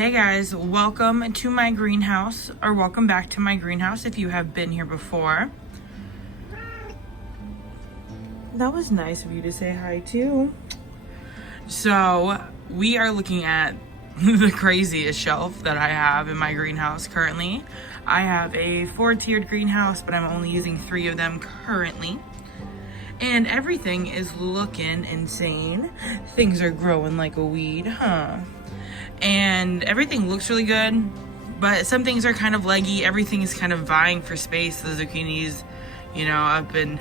Hey guys, welcome to my greenhouse, or welcome back to my greenhouse if you have been here before. That was nice of you to say hi too. So we are looking at the craziest shelf that I have in my greenhouse currently. I have a 4-tiered greenhouse, but I'm only using 3 of them currently. And everything is looking insane. Things are growing like a weed, huh? And everything looks really good, but some things are kind of leggy. Everything is kind of vying for space. The zucchinis, you know, up and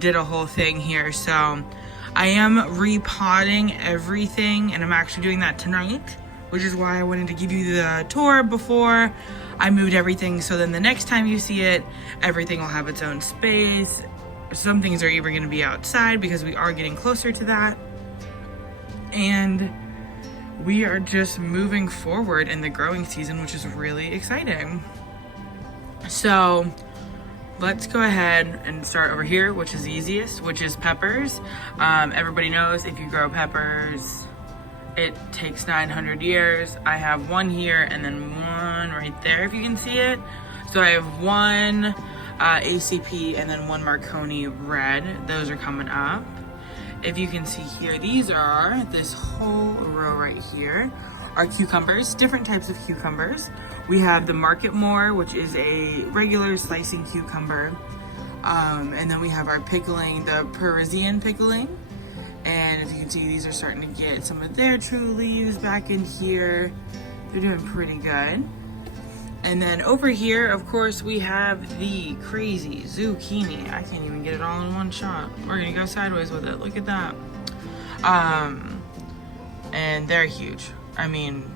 did a whole thing here. So I am repotting everything, and I'm actually doing that tonight, which is why I wanted to give you the tour before I moved everything. So then the next time you see it, everything will have its own space. Some things are even going to be outside because we are getting closer to that. And we are just moving forward in the growing season, which is really exciting. So let's go ahead and start over here, which is the easiest, which is peppers. Everybody knows if you grow peppers, it takes 900 years. I have one here and then one right there, if you can see it. So I have one ACP and then one Marconi red. Those are coming up. If you can see here, these are, this whole row right here are cucumbers, different types of cucumbers. We have the Market More, which is a regular slicing cucumber. And then we have our pickling, the Parisian pickling. And as you can see, these are starting to get some of their true leaves back in here. They're doing pretty good. And then over here, of course, we have the crazy zucchini. I can't even get it all in one shot. We're gonna go sideways with it. Look at that. And they're huge. I mean,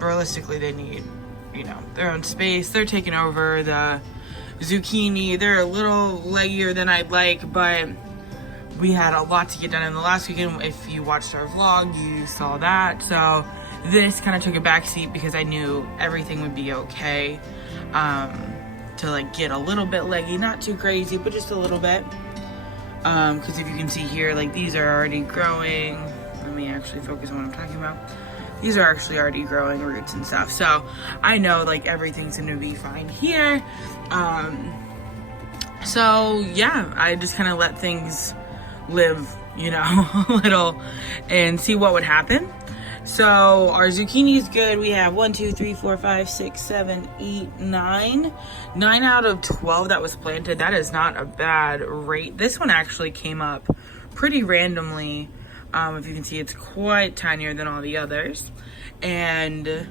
realistically, they need, you know, their own space. They're taking over the zucchini. They're a little leggier than I'd like, but we had a lot to get done in the last weekend. If you watched our vlog, you saw that. So this kind of took a backseat because I knew everything would be okay to like get a little bit leggy, not too crazy, but just a little bit. Because if you can see here, like these are already growing. Let me actually focus on what I'm talking about. These are actually already growing roots and stuff. So I know like everything's gonna be fine here. So yeah, I just kind of let things live, you know, a little and see what would happen. So our zucchini is good. We have 1, 2, 3, 4, 5, 6, 7, 8, 9. 9 out of 12 that was planted. That is not a bad rate. This one actually came up pretty randomly. If you can see, it's quite tinier than all the others. And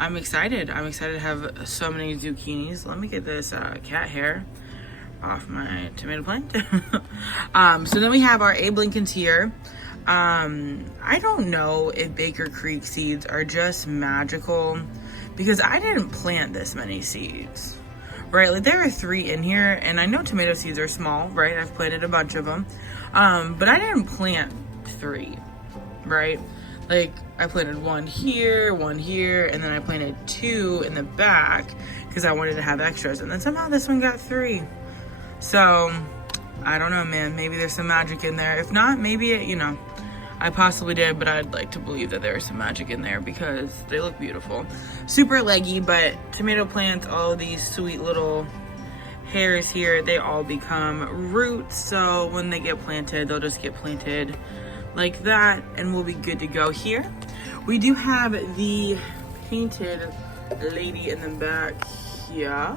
I'm excited. I'm excited to have so many zucchinis. Let me get this cat hair off my tomato plant. So then we have our Abe Lincolns here. I don't know if Baker Creek seeds are just magical because I didn't plant this many seeds, right? Like there are 3 in here, and I know tomato seeds are small, right? I've planted a bunch of them, but I didn't plant 3, right? Like I planted 1 here, 1 here, and then I planted 2 in the back because I wanted to have extras, and then somehow this one got 3. So I don't know, man. Maybe there's some magic in there. If not, maybe it, you know, I possibly did, but I'd like to believe that there's some magic in there because they look beautiful. Super leggy, but tomato plants, all of these sweet little hairs here, they all become roots. So when they get planted, they'll just get planted like that, and we'll be good to go here. We do have the painted lady in the back here.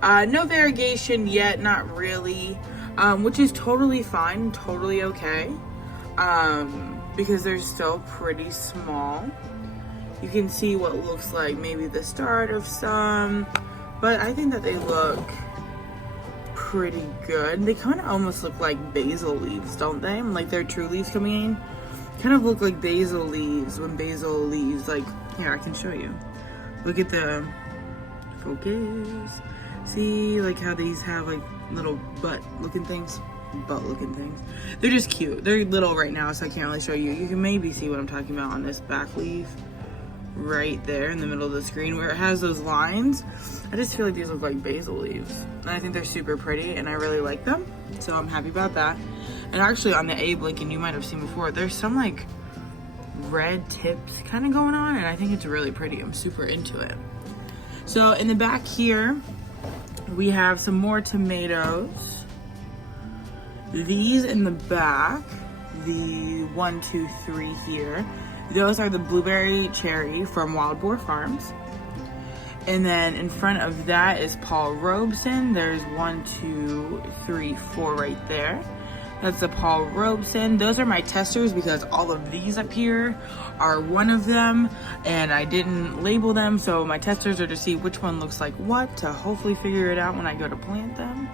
No variegation yet, not really, which is totally fine, totally okay, because they're still pretty small. You can see what looks like maybe the start of some, but I think that they look pretty good. They kind of almost look like basil leaves, don't they? Like their true leaves coming in kind of look like basil leaves when basil leaves, like, here, I can show you. Look at the focus. See, like how these have like little butt looking things. They're just cute. They're little right now, so I can't really show you. You can maybe see what I'm talking about on this back leaf right there in the middle of the screen where it has those lines. I just feel like these look like basil leaves, and I think they're super pretty, and I really like them, so I'm happy about that. And actually on the Abe Lincoln, you might have seen before, there's some like red tips kind of going on, and I think it's really pretty. I'm super into it. So in the back here, we have some more tomatoes. These in the back, the 1, 2, 3 here, those are the blueberry cherry from Wild Boar Farms. And then in front of that is Paul Robeson. There's 1, 2, 3, 4 right there. That's the Paul Robeson. Those are my testers because all of these up here are one of them and I didn't label them. So my testers are to see which one looks like what, to hopefully figure it out when I go to plant them.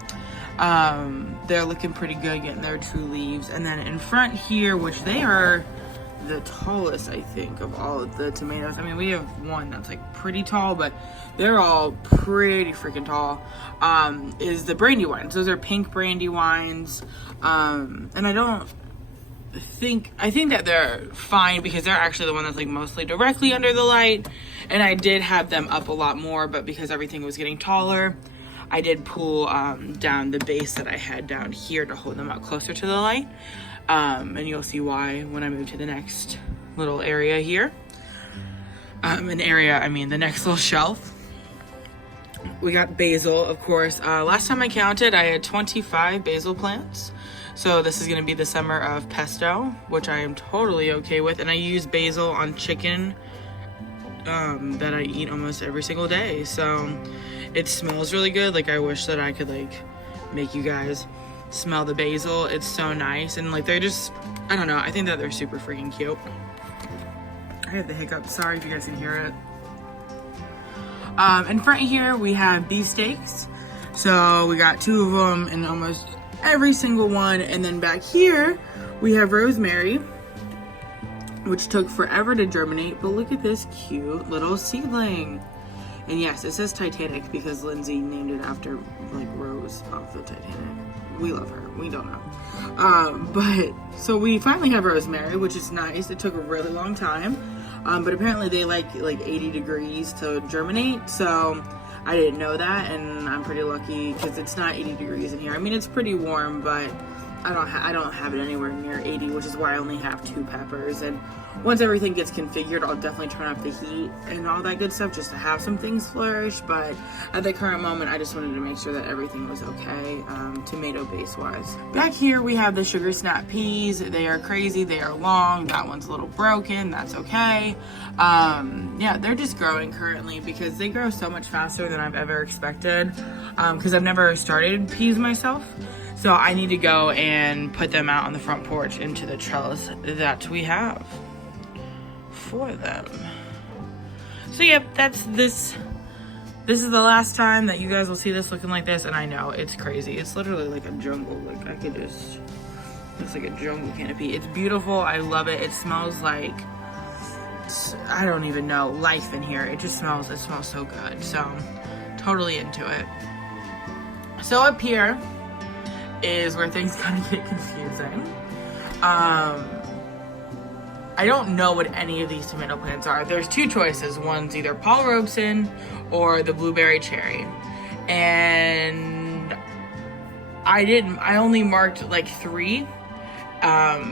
They're looking pretty good, getting their true leaves. And then in front here, which they are the tallest, I think, of all of the tomatoes. I mean, we have one that's like pretty tall, but they're all pretty freaking tall, is the Brandywines. Those are pink Brandywines. And I think that they're fine because they're actually the one that's like mostly directly under the light. And I did have them up a lot more, but because everything was getting taller, I did pull down the base that I had down here to hold them out closer to the light. And you'll see why when I move to the next little area here. The next little shelf. We got basil, of course. Last time I counted, I had 25 basil plants. So this is gonna be the summer of pesto, which I am totally okay with. And I use basil on chicken that I eat almost every single day. So it smells really good. Like, I wish that I could like make you guys smell the basil. It's so nice, and like they're just, I don't know, I think that they're super freaking cute. I have the hiccups, sorry if you guys can hear it. In front here we have beefsteaks, so we got 2 of them in almost every single one. And then back here we have rosemary, which took forever to germinate, but look at this cute little seedling. And yes, it says Titanic because Lindsay named it after like Rose off the Titanic. We love her. We don't know. But so we finally have rosemary, which is nice. It took a really long time. But apparently they like 80 degrees to germinate. So I didn't know that, and I'm pretty lucky because it's not 80 degrees in here. I mean, it's pretty warm, but I don't have it anywhere near 80, which is why I only have 2 peppers. And once everything gets configured, I'll definitely turn up the heat and all that good stuff just to have some things flourish. But at the current moment, I just wanted to make sure that everything was okay, tomato base wise. Back here, we have the sugar snap peas. They are crazy. They are long. That one's a little broken. That's okay. Yeah, they're just growing currently because they grow so much faster than I've ever expected, because I've never started peas myself. So I need to go and put them out on the front porch into the trellis that we have for them. So yep, that's this. This is the last time that you guys will see this looking like this, and I know it's crazy. It's literally like a jungle. Like I could just, looks like a jungle canopy. It's beautiful. I love it. It smells like, I don't even know, life in here. It smells so good. So totally into it. So up here is where things kind of get confusing. I don't know what any of these tomato plants are. There's 2 choices. One's either Paul Robeson or the blueberry cherry. And I only marked like 3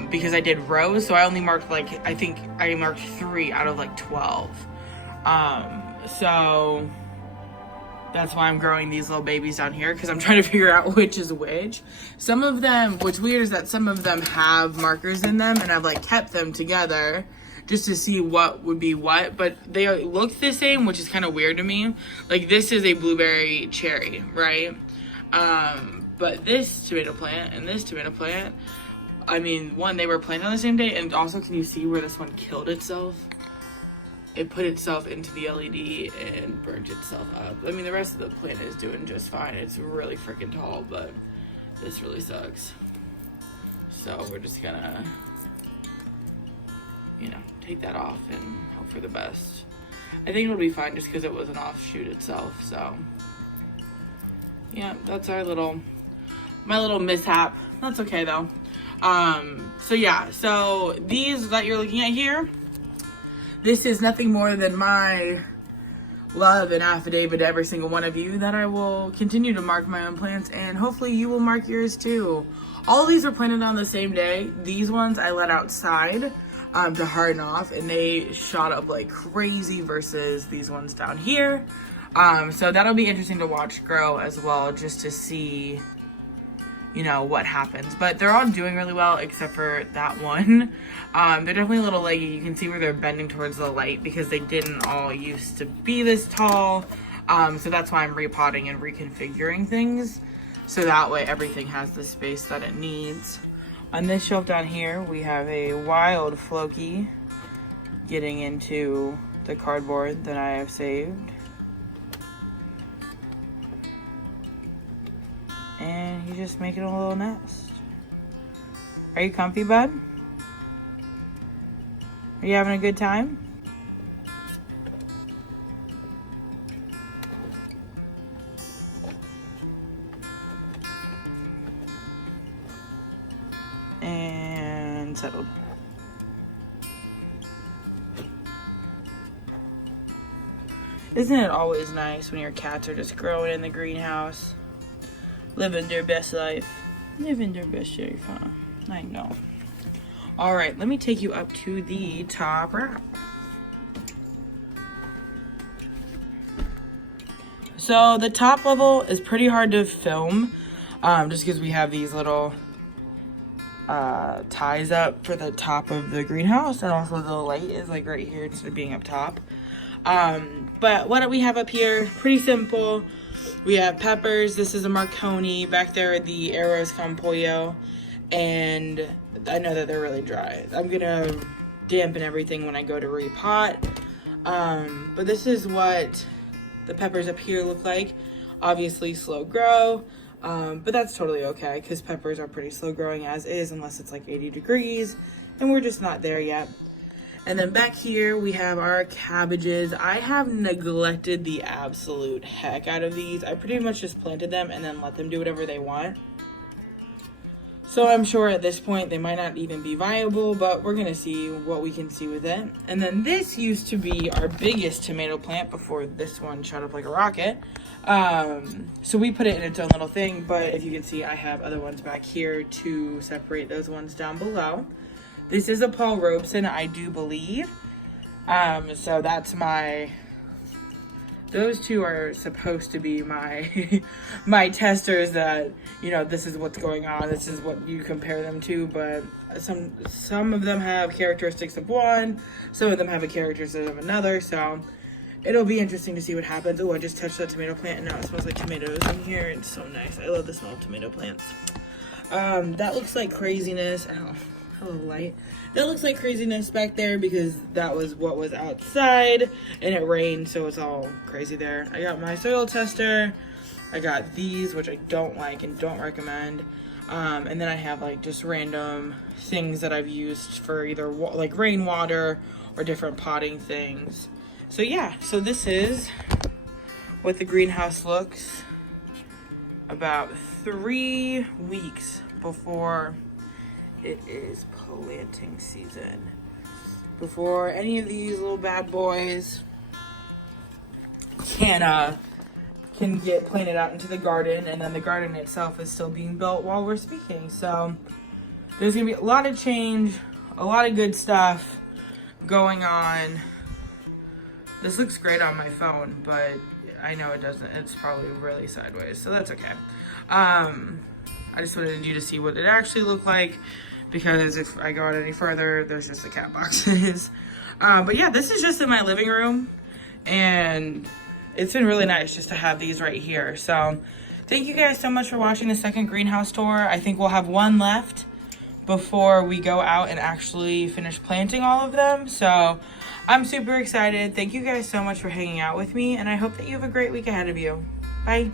because I did rows. So I only marked I think I marked 3 out of like 12. So that's why I'm growing these little babies down here, because I'm trying to figure out which is which. Some of them, what's weird is that some of them have markers in them, and I've like kept them together just to see what would be what, but they look the same, which is kind of weird to me. Like this is a blueberry cherry, right? But this tomato plant and this tomato plant, I mean, one, they were planted on the same day, and also, can you see where this one killed itself? It put itself into the LED and burnt itself up. I mean, the rest of the plant is doing just fine. It's really freaking tall, but this really sucks. So we're just gonna, take that off and hope for the best. I think it'll be fine just because it was an offshoot itself. So yeah, that's my little mishap. That's okay though. So yeah, so these that you're looking at here, this is nothing more than my love and affidavit to every single one of you that I will continue to mark my own plants, and hopefully you will mark yours too. All of these were planted on the same day. These ones I let outside to harden off, and they shot up like crazy versus these ones down here. So that'll be interesting to watch grow as well, just to see, you know, what happens. But they're all doing really well except for that one. They're definitely a little leggy. You can see where they're bending towards the light because they didn't all used to be this tall. So that's why I'm repotting and reconfiguring things, so that way everything has the space that it needs. On this shelf down here, we have a wild Floki getting into the cardboard that I have saved. And he's just making a little nest. Are you comfy, bud? Are you having a good time? And settled. Isn't it always nice when your cats are just growing in the greenhouse? Living their best life. Living their best life, huh? I know. All right, let me take you up to the top rack. So the top level is pretty hard to film, just because we have these little ties up for the top of the greenhouse, and also the light is like right here instead of being up top. But what we have up here, pretty simple. We have peppers. This is a Marconi. Back there, the Arroz con Pollo. And I know that they're really dry. I'm gonna dampen everything when I go to repot. But this is what the peppers up here look like. Obviously slow grow, but that's totally okay because peppers are pretty slow growing as is, unless it's like 80 degrees, and we're just not there yet. And then back here we have our cabbages. I have neglected the absolute heck out of these. I pretty much just planted them and then let them do whatever they want. So I'm sure at this point they might not even be viable, but we're gonna see what we can see with it. And then this used to be our biggest tomato plant before this one shot up like a rocket. So we put it in its own little thing, but if you can see, I have other ones back here to separate those ones down below. This is a Paul Robeson, I do believe. So that's my, those two are supposed to be my my testers that, you know, this is what's going on, this is what you compare them to, but some of them have characteristics of one, some of them have a characteristic of another, so it'll be interesting to see what happens. Oh, I just touched that tomato plant and now it smells like tomatoes in here. It's so nice. I love the smell of tomato plants. That looks like craziness. Oh, hello light. That looks like craziness back there because that was what was outside and it rained, so it's all crazy there. I got my soil tester. I got these, which I don't like and don't recommend. And then I have like just random things that I've used for either like rainwater or different potting things. So yeah, so this is what the greenhouse looks about 3 weeks before it is planting season. Before any of these little bad boys can get planted out into the garden, and then the garden itself is still being built while we're speaking. So there's gonna be a lot of change, a lot of good stuff going on. This looks great on my phone, but I know it doesn't. It's probably really sideways, so that's okay. I just wanted you to see what it actually looked like, because if I go out any further, there's just the cat boxes. But yeah, this is just in my living room, and it's been really nice just to have these right here. So thank you guys so much for watching the second greenhouse tour. I think we'll have one left before we go out and actually finish planting all of them. So I'm super excited. Thank you guys so much for hanging out with me, and I hope that you have a great week ahead of you. Bye.